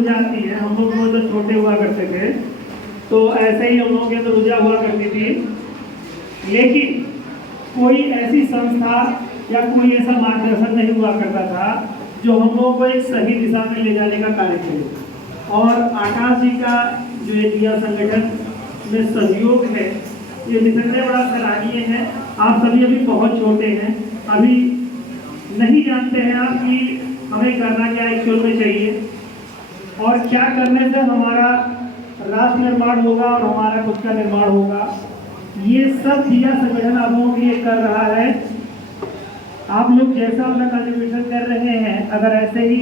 ऊर्जा आती है। हम लोग जब छोटे हुआ करते थे तो ऐसे ही हम लोगों के अंदर ऊर्जा हुआ करती थी, लेकिन कोई ऐसी संस्था या कोई ऐसा मार्गदर्शन नहीं हुआ करता था जो हम लोगों को एक सही दिशा में ले जाने का कार्य करे। और आकाश जी का जो ये दिया संगठन में सहयोग है, ये निसंदेह बड़ा सराहनीय है। आप सभी अभी बहुत छोटे हैं, अभी नहीं जानते हैं आप कि हमें करना क्या एक्चुअल में चाहिए और क्या करने से हमारा राष्ट्र निर्माण होगा और हमारा खुद का निर्माण होगा। ये सब दिया संगठन आप लोगों के लिए कर रहा है। आप लोग जैसा अपना कंट्रीब्यूशन कर रहे हैं, अगर ऐसे ही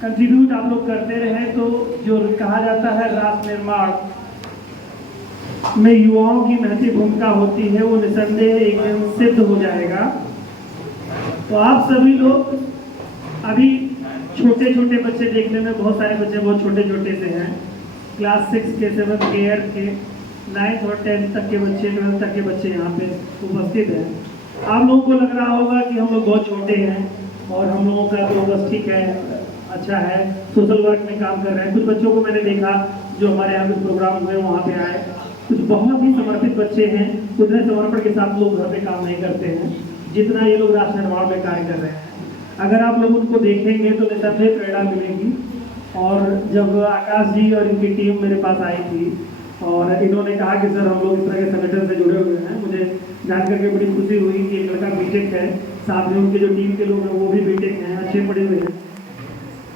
कंट्रीब्यूट आप लोग करते रहे तो जो कहा जाता है राष्ट्र निर्माण में युवाओं की महत्वपूर्ण भूमिका होती है, वो निसंदेह एक दिन सिद्ध हो जाएगा। तो आप सभी लोग अभी छोटे छोटे बच्चे, देखने में बहुत सारे बच्चे बहुत छोटे छोटे से हैं, क्लास 6 के, 7 के, 8 के, 9th और 10th तक के बच्चे, 12th तक के बच्चे यहाँ पे उपस्थित हैं। आप लोगों को लग रहा होगा कि हम लोग बहुत छोटे हैं और हम लोगों का तो बस ठीक है, अच्छा है, सोशल वर्क में काम कर रहे हैं। कुछ बच्चों को मैंने देखा जो हमारे यहाँ कुछ प्रोग्राम हुए वहाँ पे आए, कुछ बहुत ही समर्पित बच्चे हैं। उतने समर्पण के साथ लोग घर पे काम नहीं करते हैं जितना ये लोग राष्ट्र निर्माण में कार्य कर रहे हैं। अगर आप लोग उनको देखेंगे तो निसंदेह प्रेरणा मिलेगी। और जब आकाश जी और इनकी टीम मेरे पास आई थी और इन्होंने कहा कि सर हम लोग इस तरह के संगठन से जुड़े हुए हैं, मुझे जान करके बड़ी खुशी हुई कि एक लड़का बीटेक है, साथ में उनके जो टीम के लोग हैं वो भी बीटेक हैं, अच्छे पढ़े हुए हैं,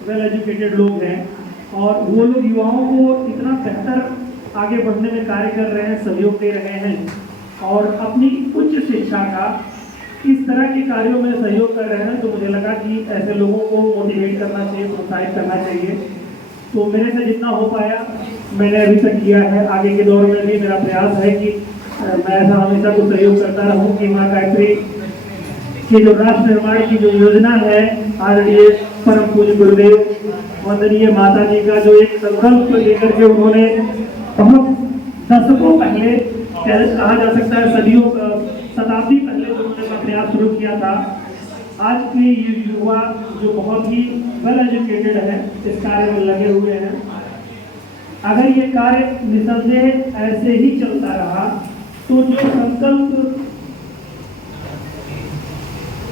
वेल एजुकेटेड लोग हैं। और वो लोग युवाओं को इतना बेहतर आगे बढ़ने में कार्य कर रहे हैं, सहयोग दे रहे हैं और अपनी उच्च शिक्षा का इस तरह के कार्यों में सहयोग कर रहे हैं। तो मुझे लगा कि ऐसे लोगों को मोटिवेट करना चाहिए, प्रोत्साहित करना चाहिए। तो मेरे से जितना हो पाया मैंने अभी तक किया है। आगे के दौर में भी मेरा प्रयास है कि मैं ऐसा हमेशा को सहयोग करता रहूं कि माँ गायत्री की जो राष्ट्र निर्माण की जो योजना है, आदरणीय परम पूज्य गुरुदेव वंदनीय माता जी का जो एक संकल्प लेकर के उन्होंने बहुत दशकों पहले, कहा जा सकता है सदियों, शताब्दी पहले उन्होंने अपना प्रयास शुरू किया था। आज के ये युवा जो बहुत ही वेल एजुकेटेड है, इस कार्य में लगे हुए हैं। अगर ये कार्य निसंदेह ऐसे ही चलता रहा तो जो संकल्प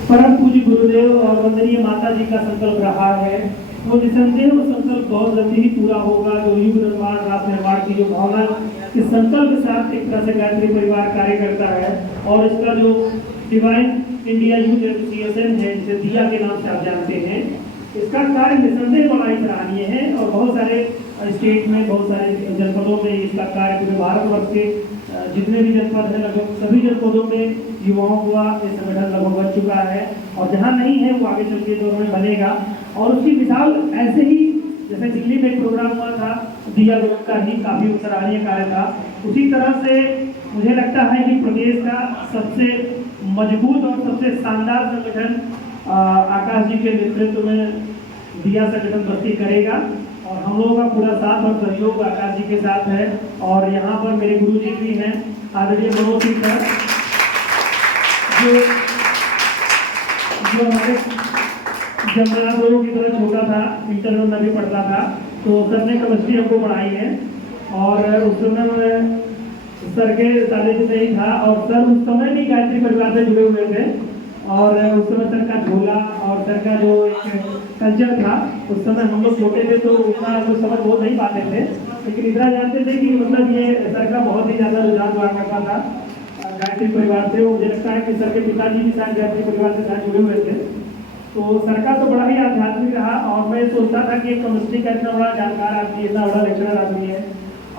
परम पूज्य गुरुदेव और वंदनीय माता जी का संकल्प रहा है, वो निसंदेह वो संकल्प बहुत जल्दी ही पूरा होगा। जो युग निर्माण, राष्ट्र निर्माण की जो भावना इस संकल्प के साथ एक तरह से गायत्री परिवार कार्य करता है और इसका जो डिवाइन इंडिया यूथ एसोसिएशन है, जिसे दिया के नाम से आप जानते हैं, इसका कार्य निसंदेह बड़ा ही सराहनीय है। और बहुत सारे स्टेट में, बहुत सारे जनपदों में इसका कार्य पूरे भारतवर्ष के जितने भी जनपद हैं, लगभग सभी जनपदों में युवाओं का ये संगठन लगभग बन चुका है। और जहाँ नहीं है वो आगे चल के दौर में बनेगा। और उसकी मिसाल ऐसे ही जैसे दिल्ली में एक प्रोग्राम हुआ था दिया ग्रुप का ही, काफ़ी सराहनीय कार्य था, उसी तरह से मुझे लगता है कि प्रदेश का सबसे मजबूत और सबसे शानदार संगठन आकाश जी के नेतृत्व में दिया संगठन बस्ती करेगा। और हम लोगों का पूरा साथ और सहयोग आकाश जी के साथ है। और यहाँ पर मेरे गुरु जी भी हैं, आदरणीय मनोज सिंह सर, जो हमारे जब मैं आप लोगों की तरह छोटा था, इंटर में मैं भी पढ़ता था, तो सर ने केमिस्ट्री हमको पढ़ाई है। और उस समय मैं सर के कॉलेज से ही था और सर उस समय भी गायत्री परिवार से जुड़े हुए थे। और उस समय सर का झोला और सर का जो एक कल्चर था, उस समय हम लोग छोटे थे तो उतना कुछ समझ बहुत नहीं पाते थे, लेकिन इतना जानते थे कि मतलब ये सर का बहुत ही ज़्यादा रुझान हुआ करता था गायत्री परिवार से। मुझे लगता है कि सर के पिताजी भी शायद गायत्री परिवार से साथ जुड़े हुए थे। तो सर का तो बड़ा ही आध्यात्मिक रहा। और मैं सोचता था कि केमिस्ट्री का इतना बड़ा जानकार आदमी, इतना बड़ा लेक्चरर आदमी है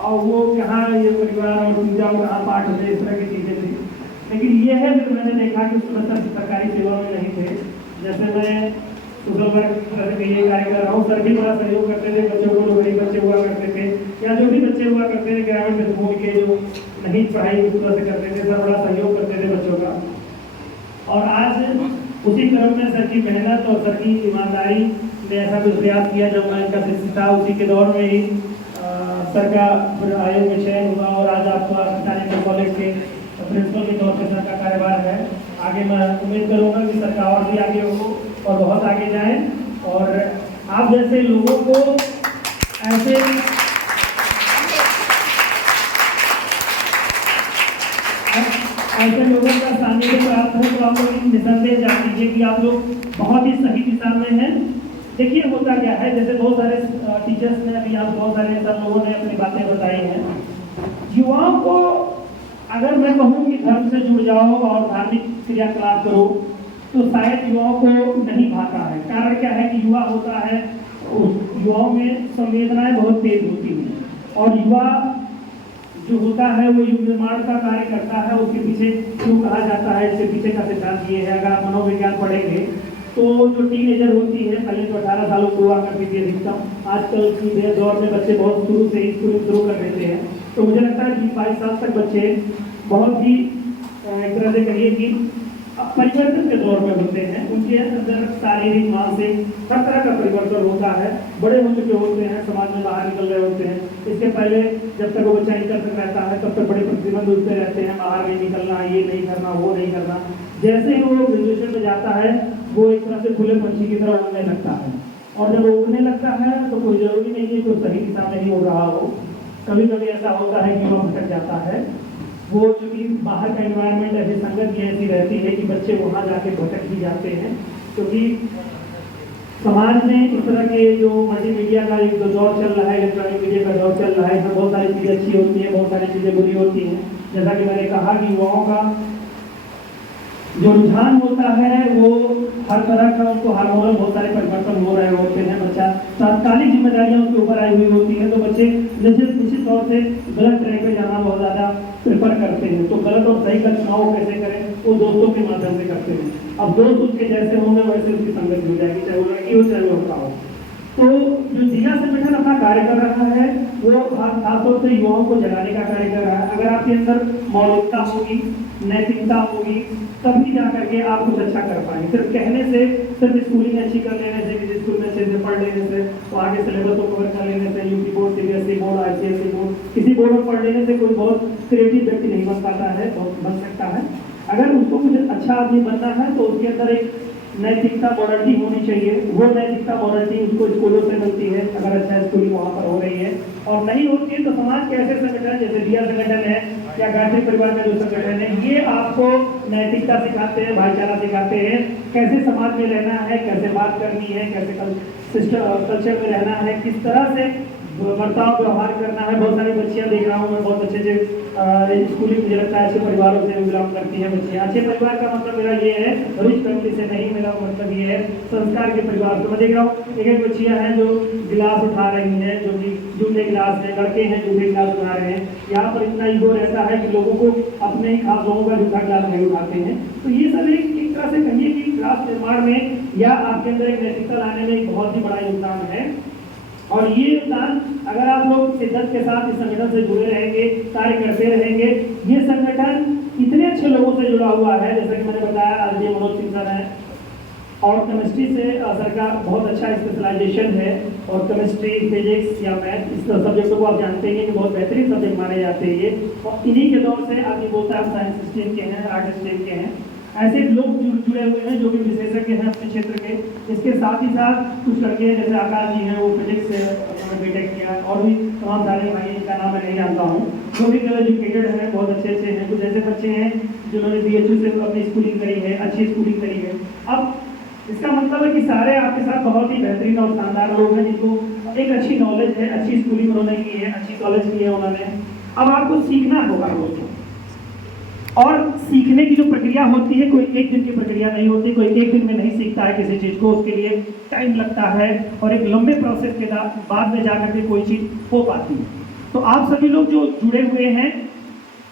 और वो कहाँ ये परिवार और पूजा और कहाँ पाठ होते, इस तरह की चीज़ें थी। लेकिन ये है जो मैंने देखा कि उस समय सरकारी सेवा में नहीं थे। जैसे मैं सोशल वर्क के लिए कार्य कर रहा हूँ, सर भी बड़ा सहयोग करते थे बच्चों को, जो गरीब बच्चे हुआ करते थे या जो भी बच्चे हुआ करते थे ग्रामीण स्कूल के, जो नहीं पढ़ाई उस तरह से करते थे, सर बड़ा सहयोग करते थे बच्चों का। और आज उसी क्रम में सर की मेहनत और सर की ईमानदारी ने ऐसा कुछ प्रयास किया। जब मैं इनका शिक्षक था उसी के दौर में ही सर का आयोग में चयन हुआ और आज आपका मेडिकल कॉलेज के प्रिंसिपल के तौर पर सर का कार्यभार है। आगे मैं उम्मीद करूँगा कि सर का और भी आगे हो और बहुत आगे जाए और आप जैसे लोगों को ऐसे लोगों का सानिध्य प्राप्त है तो आप लोग निसंदेह जान लीजिए कि आप लोग बहुत ही सही दिशा में हैं। देखिए होता क्या है, जैसे बहुत सारे टीचर्स ने अभी आप बहुत सारे सब लोगों ने अपनी बातें बताई हैं। युवाओं को अगर मैं कहूँ कि धर्म से जुड़ जाओ और धार्मिक क्रियाकलाप करो तो शायद युवाओं को नहीं भाता है। कारण क्या है कि युवा होता है, युवाओं में संवेदनाएं बहुत तेज होती हैं और युवा जो होता है वो युग निर्माण का कार्य करता है। उसके पीछे क्यों कहा जाता है, इसके पीछे का सिद्धांत ये है, अगर आप मनोविज्ञान पढ़ेंगे तो जो टीनेजर होती है, पहले तो 18 सालों को हुआ करती थी अधिकतम, आजकल के दौर में बच्चे बहुत शुरू से ही स्कूलिंग शुरू कर देते हैं। तो मुझे लगता है कि 22 साल तक बच्चे बहुत ही एक तरह से कहिए कि परिवर्तन के दौर में होते हैं। उनके अंदर शारीरिक मानसिक हर तरह का परिवर्तन होता है। बड़े हो चुके होते हैं, समाज में बाहर निकल रहे होते हैं। इसके पहले जब तक वो बच्चा इंटर तक रहता है तब तक बड़े प्रतिबंध उठते रहते हैं, बाहर नहीं निकलना, ये नहीं करना, वो नहीं करना। जैसे ही वो ग्रेजुएशन में जाता है वो एक तरह से खुले पंछी की तरह उड़ने लगता है और जब वो उड़ने लगता है तो कोई जरूरी नहीं है कि सही दिशा में ही उड़ रहा हो। कभी कभी ऐसा होता है कि वो भटक जाता है। वो चूँकि बाहर का एनवायरनमेंट ऐसी संगत ही ऐसी रहती है कि बच्चे वहाँ जाके भटक ही जाते हैं। क्योंकि समाज में इस तरह के जो मल्टीमीडिया का एक दौर चल रहा है, इलेक्ट्रॉनिक मीडिया का दौर चल रहा है, इसमें बहुत सारी चीज़ें अच्छी होती हैं, बहुत सारी चीज़ें बुरी होती हैं। जैसा कि मैंने कहा कि युवाओं का जो रुझान होता है वो हर तरह का, उनको हार्मोनल बहुत सारे परिवर्तन हो रहे होते हैं। बच्चा तात्कालिक जिम्मेदारियां उसके ऊपर आई हुई होती है तो बच्चे निश्चित तौर से गलत ट्रैक पे जाना बहुत ज़्यादा प्रेफर करते हैं। तो गलत और सही का चुनाव कैसे करें वो दोस्तों के माध्यम से करते हैं। अब दोस्त उसके जैसे होंगे वैसे उसकी संगत हो जाएगी, चाहे वो लड़की हो चाहे वो लड़का हो। तो जो जिला संगठन अपना कार्य कर रहा है वो खासतौर से युवाओं को जगाने का कार्य कर रहा है। अगर आपके अंदर मौलिकता होगी, नैतिकता होगी, तभी जा करके आप कुछ अच्छा कर पाएंगे। सिर्फ कहने से, सिर्फ स्कूलिंग अच्छी कर लेने से, किसी स्कूल में अच्छे से पढ़ लेने से, तो आगे सिलेबस को कवर कर लेने से, UP board, CBSE board, ICSE board, किसी बोर्ड में पढ़ लेने से कोई बहुत क्रिएटिव व्यक्ति नहीं बन पाता है, बहुत बन सकता है। अगर उसको कुछ अच्छा आदमी बनना है तो उसके अंदर एक नैतिकता मॉरलिटी होनी चाहिए। वो नैतिकता मॉरलिटी उसको स्कूलों से मिलती है अगर अच्छा स्कूलिंग वहाँ पर हो रही है, और नहीं होती है तो समाज के ऐसे संगठन जैसे दिया संगठन है या गायत्री परिवार में जो संगठन है, ये आपको नैतिकता सिखाते हैं, भाईचारा सिखाते हैं, कैसे समाज में रहना है, कैसे बात करनी है, कैसे कल्चर में रहना है, किस तरह से बर्ताव व्यवहार करना है। बहुत सारी बच्चियां देख रहा हूँ मैं, बहुत अच्छे स्कूलिंग मुझे लगता है अच्छे परिवारों से बिलोंग करती हैं बच्चियां। अच्छे परिवार का मतलब मेरा ये है रिच फैमिली से नहीं, मेरा मतलब ये है संस्कार के परिवार से। मैं देख रहा हूँ एक बच्चियां हैं जो गिलास उठा रही हैं, जो कि जूठे गिलास है, लड़के हैं जूठे गिलास उठा रहे हैं। यहाँ पर इतना ईगो रहता है कि लोगों को अपने ही खास लोगों का जूठा गिलास नहीं उठाते हैं। तो ये सब एक तरह से कहिए कि राष्ट्र निर्माण में या आपके अंदर एक नैतिकता लाने में एक बहुत ही बड़ा योगदान है। और ये योगदान अगर आप लोग शिद्दत के साथ इस संगठन से जुड़े रहेंगे, कार्य करते रहेंगे, ये संगठन इतने अच्छे लोगों से जुड़ा हुआ है, जैसा कि मैंने बताया आदरणीय मनोज सिंह सर हैं, और केमिस्ट्री से सर का बहुत अच्छा स्पेशलाइजेशन है, और केमिस्ट्री, फिजिक्स या मैथ इस सब्जेक्टों को आप जानते हैं कि बहुत बेहतरीन सब्जेक्ट माने जाते हैं ये। और इन्हीं के दौर से आदमी बोलता है हम साइंस स्ट्रीम के हैं, आर्ट स्ट्रीम के हैं। ऐसे लोग जुड़े हुए हैं जो कि विशेषज्ञ हैं अपने क्षेत्र के। इसके साथ ही साथ कुछ लड़के हैं जैसे आकाश जी हैं, वो फिजिक्स से उन्होंने बीटेक किया, और भी तमाम सारे भाई जिनका नाम मैं नहीं जानता हूँ, जो भी वेल एजुकेटेड हैं, बहुत अच्छे हैं। कुछ ऐसे बच्चे हैं जिन्होंने BHU से अपनी स्कूलिंग करी है, अच्छी स्कूलिंग करी है। अब इसका मतलब है कि सारे आपके साथ बहुत ही बेहतरीन और शानदार लोग हैं जिनको एक अच्छी नॉलेज है, अच्छी स्कूलिंग उन्होंने की है, अच्छी कॉलेज की है उन्होंने। अब आपको सीखना होगा दोस्तों, और सीखने की जो प्रक्रिया होती है कोई एक दिन की प्रक्रिया नहीं होती, कोई एक दिन में नहीं सीखता है किसी चीज़ को, उसके लिए टाइम लगता है और एक लंबे प्रोसेस के बाद में जाकर के कोई चीज़ हो पाती है। तो आप सभी लोग जो जुड़े हुए हैं,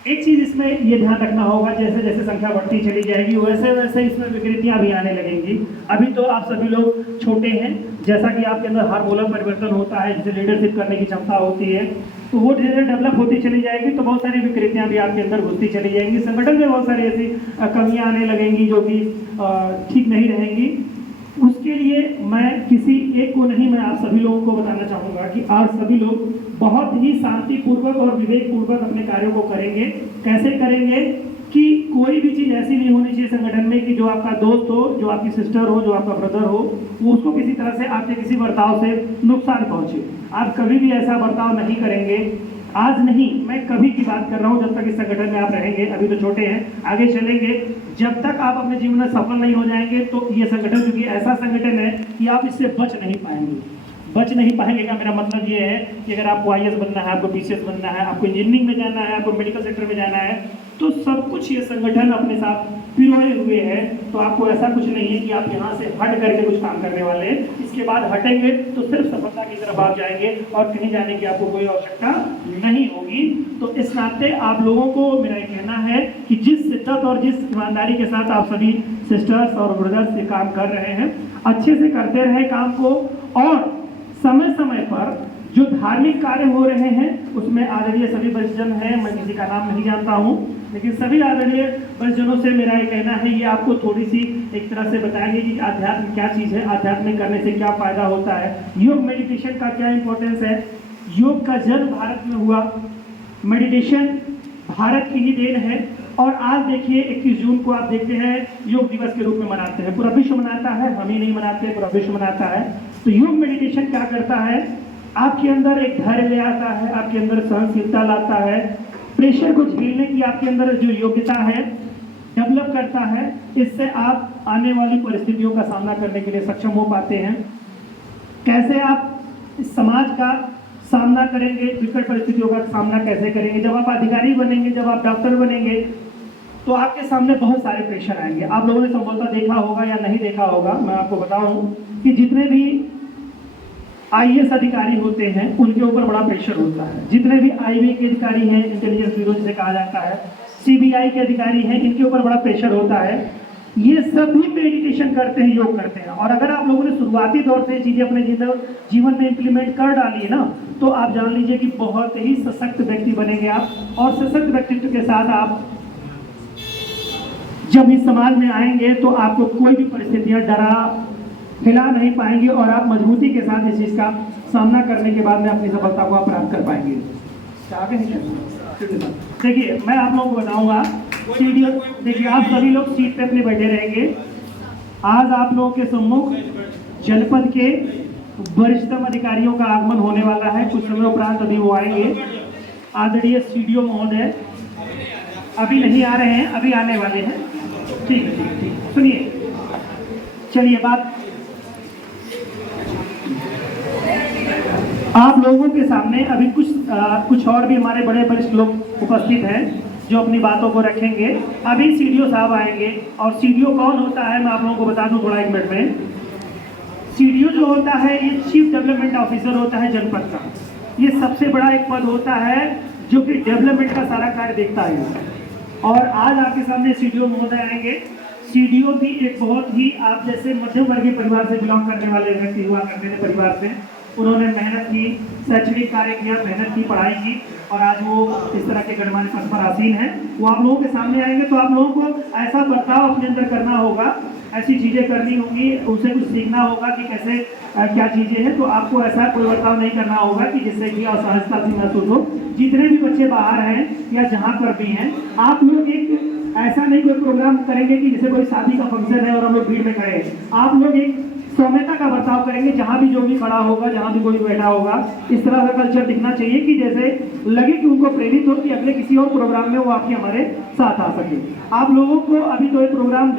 एक चीज़ इसमें ये ध्यान रखना होगा, जैसे जैसे संख्या बढ़ती चली जाएगी वैसे वैसे इसमें विकृतियाँ भी आने लगेंगी। अभी तो आप सभी लोग छोटे हैं, जैसा कि आपके अंदर हार्मोनल परिवर्तन होता है, जिसे लीडरशिप करने की क्षमता होती है, तो वो धीरे धीरे डेवलप होती चली जाएगी, तो बहुत सारी विकृतियाँ भी आपके अंदर घुसती चली जाएंगी। संगठन में बहुत सारी ऐसी कमियाँ आने लगेंगी जो कि ठीक नहीं रहेंगी। उसके लिए मैं किसी एक को नहीं, मैं आप सभी लोगों को बताना चाहूँगा कि आप सभी लोग बहुत ही शांतिपूर्वक और विवेकपूर्वक अपने कार्यों को करेंगे। कैसे करेंगे कि कोई भी चीज़ ऐसी नहीं होनी चाहिए संगठन में कि जो आपका दोस्त हो, जो आपकी सिस्टर हो, जो आपका ब्रदर हो, वो उसको किसी तरह से आपके किसी बर्ताव से नुकसान पहुंचे। आप कभी भी ऐसा बर्ताव नहीं करेंगे। आज नहीं, मैं कभी की बात कर रहा हूँ, जब तक इस संगठन में आप रहेंगे, अभी तो छोटे हैं, आगे चलेंगे, जब तक आप अपने जीवन में सफल नहीं हो जाएंगे तो ये संगठन, क्योंकि ऐसा संगठन है कि आप इससे बच नहीं पाएंगे का मेरा मतलब ये है कि अगर आपको IAS बनना है, आपको BCS बनना है, आपको इंजीनियरिंग में जाना है, आपको मेडिकल सेक्टर में जाना है, तो सब कुछ ये संगठन अपने साथ पिरोए हुए है। तो आपको ऐसा कुछ नहीं है कि आप यहाँ से हट करके कुछ काम करने वाले हैं, इसके बाद हटेंगे तो सिर्फ सफलता की तरफ आप जाएंगे और कहीं जाने की आपको कोई आवश्यकता नहीं होगी। तो इस नाते आप लोगों को मेरा ये कहना है कि जिस शिद्दत और जिस ईमानदारी के साथ आप सभी सिस्टर्स और ब्रदर्स ये काम कर रहे हैं, अच्छे से करते रहे काम को, और समय समय पर जो धार्मिक कार्य हो रहे हैं उसमें आदरणीय सभी वरिष्ठजन हैं, मैं किसी का नाम नहीं जानता हूं, लेकिन सभी आदरणीय वरिष्ठजनों से मेरा ये कहना है, ये आपको थोड़ी सी एक तरह से बताएंगे कि आध्यात्म क्या चीज़ है, आध्यात्म करने से क्या फायदा होता है, योग मेडिटेशन का क्या इंपॉर्टेंस है। योग का जन्म भारत में हुआ, मेडिटेशन भारत की ही देन है, और आज देखिए 21 जून को आप देखते हैं योग दिवस के रूप में मनाते हैं, पूरा विश्व मनाता है, हम ही नहीं मनाते, पूरा विश्व मनाता है। तो योग मेडिटेशन क्या करता है, आपके अंदर एक धैर्य ले आता है, आपके अंदर सहनशीलता लाता है, प्रेशर को झेलने की आपके अंदर जो योग्यता है डेवलप करता है। इससे आप आने वाली परिस्थितियों का सामना करने के लिए सक्षम हो पाते हैं। कैसे आप इस समाज का सामना करेंगे, विकट परिस्थितियों का सामना कैसे करेंगे, जब आप अधिकारी बनेंगे, जब आप डॉक्टर बनेंगे, तो आपके सामने बहुत सारे प्रेशर आएंगे। आप लोगों ने संभवतः देखा होगा या नहीं देखा होगा, मैं आपको बताऊं कि जितने भी IAS अधिकारी होते हैं उनके ऊपर बड़ा प्रेशर होता है। जितने भी IB के अधिकारी हैं, इंटेलिजेंस ब्यूरो जिसे कहा जाता है, CBI के अधिकारी हैं, इनके ऊपर बड़ा प्रेशर होता है। ये सभी मेडिटेशन करते हैं, योग करते हैं, और अगर आप लोगों ने शुरुआती दौर से चीज़ें अपने जीवन में इम्प्लीमेंट कर डाली है ना, तो आप जान लीजिए कि बहुत ही सशक्त व्यक्ति बनेंगे आप, और सशक्त व्यक्तित्व के साथ आप जब इस समाज में आएंगे तो आपको कोई भी परिस्थितियां डरा हिला नहीं पाएंगे, और आप मजबूती के साथ इस चीज़ का सामना करने के बाद में अपनी सफलता को आप प्राप्त कर पाएंगे। देखिए, मैं आप लोगों को बताऊंगा, सीढ़ियों, देखिए आप सभी लोग सीट पे अपने बैठे रहेंगे। आज आप लोगों के सम्मुख जनपद के वरिष्ठतम अधिकारियों का आगमन होने वाला है, कुछ समय उपरांत अभी वो आएंगे। आदरणीय CDO महोदय अभी नहीं आ रहे हैं, अभी आने वाले हैं। ठीक है, ठीक, सुनिए, चलिए बात आप लोगों के सामने अभी कुछ और भी हमारे बड़े वरिष्ठ लोग उपस्थित हैं जो अपनी बातों को रखेंगे। अभी CDO साहब आएंगे, और CDO कौन होता है मैं आप लोगों को बता दूं थोड़ा 1 मिनट में। CDO जो होता है ये चीफ डेवलपमेंट ऑफिसर होता है जनपद का। ये सबसे बड़ा एक पद होता है जो कि डेवलपमेंट का सारा कार्य देखता है। और आज आपके सामने CDO महोदय आएंगे। CDO भी एक बहुत ही आप जैसे मध्यम वर्गीय परिवार से बिलोंग करने वाले व्यक्ति हुआ करते थे परिवार से। उन्होंने मेहनत की, शैक्षणिक कार्य किया, मेहनत की, पढ़ाई की, और आज वो इस तरह के गणमान्य पद पर आसीन है। वो आप लोगों के सामने आएंगे तो आप लोगों को ऐसा बर्ताव अपने अंदर करना होगा, ऐसी चीज़ें करनी होंगी, उनसे कुछ सीखना होगा कि कैसे क्या चीज़ें हैं। तो आपको ऐसा कोई बर्ताव नहीं करना होगा कि जिससे कि असहजता सी महसूस हो। जितने भी बच्चे बाहर हैं या जहाँ पर भी हैं, आप लोग एक ऐसा नहीं कोई प्रोग्राम करेंगे कि जैसे कोई शादी का फंक्शन है और हम लोग भीड़ में खड़े हैं। आप लोग एक सौम्यता का बर्ताव करेंगे, जहाँ भी जो भी खड़ा होगा, जहाँ भी कोई बैठा होगा, इस तरह का कल्चर दिखना चाहिए कि जैसे लगे कि उनको प्रेरित हो कि अगले किसी और प्रोग्राम में वो आपके हमारे साथ आ सके। आप लोगों को अभी तो ये प्रोग्राम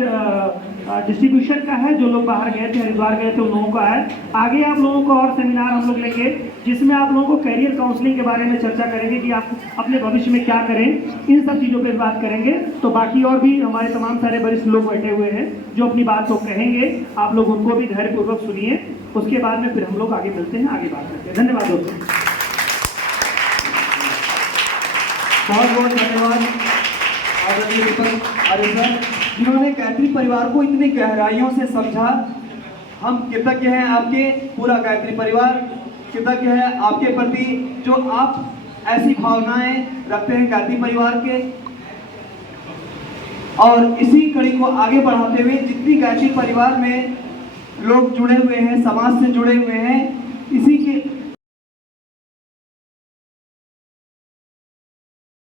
डिस्ट्रीब्यूशन का है, जो लोग बाहर गए थे, हरिद्वार गए थे, उन लोगों का है। आगे आप लोगों को और सेमिनार हम लोग लेंगे जिसमें आप लोगों को कैरियर काउंसलिंग के बारे में चर्चा करेंगे कि आप अपने भविष्य में क्या करें, इन सब चीज़ों पर बात करेंगे। तो बाकी और भी हमारे तमाम सारे वरिष्ठ लोग बैठे हुए हैं जो अपनी बात को कहेंगे, आप लोग उनको भी धैर्यपूर्वक सुनिए। उसके बाद में फिर हम लोग आगे मिलते हैं, आगे बात करते हैं। धन्यवाद दोस्तों, बहुत बहुत धन्यवाद आदरणीय दीपक आर्य सर, जिन्होंने गायत्री परिवार को इतनी गहराइयों से समझा। हम कृतज्ञ हैं आपके, पूरा गायत्री परिवार कृतज्ञ है आपके प्रति, जो आप ऐसी भावनाएं रखते हैं गायत्री परिवार के। और इसी कड़ी को आगे बढ़ाते हुए जितनी गायत्री परिवार में लोग जुड़े हुए हैं, समाज से जुड़े हुए हैं,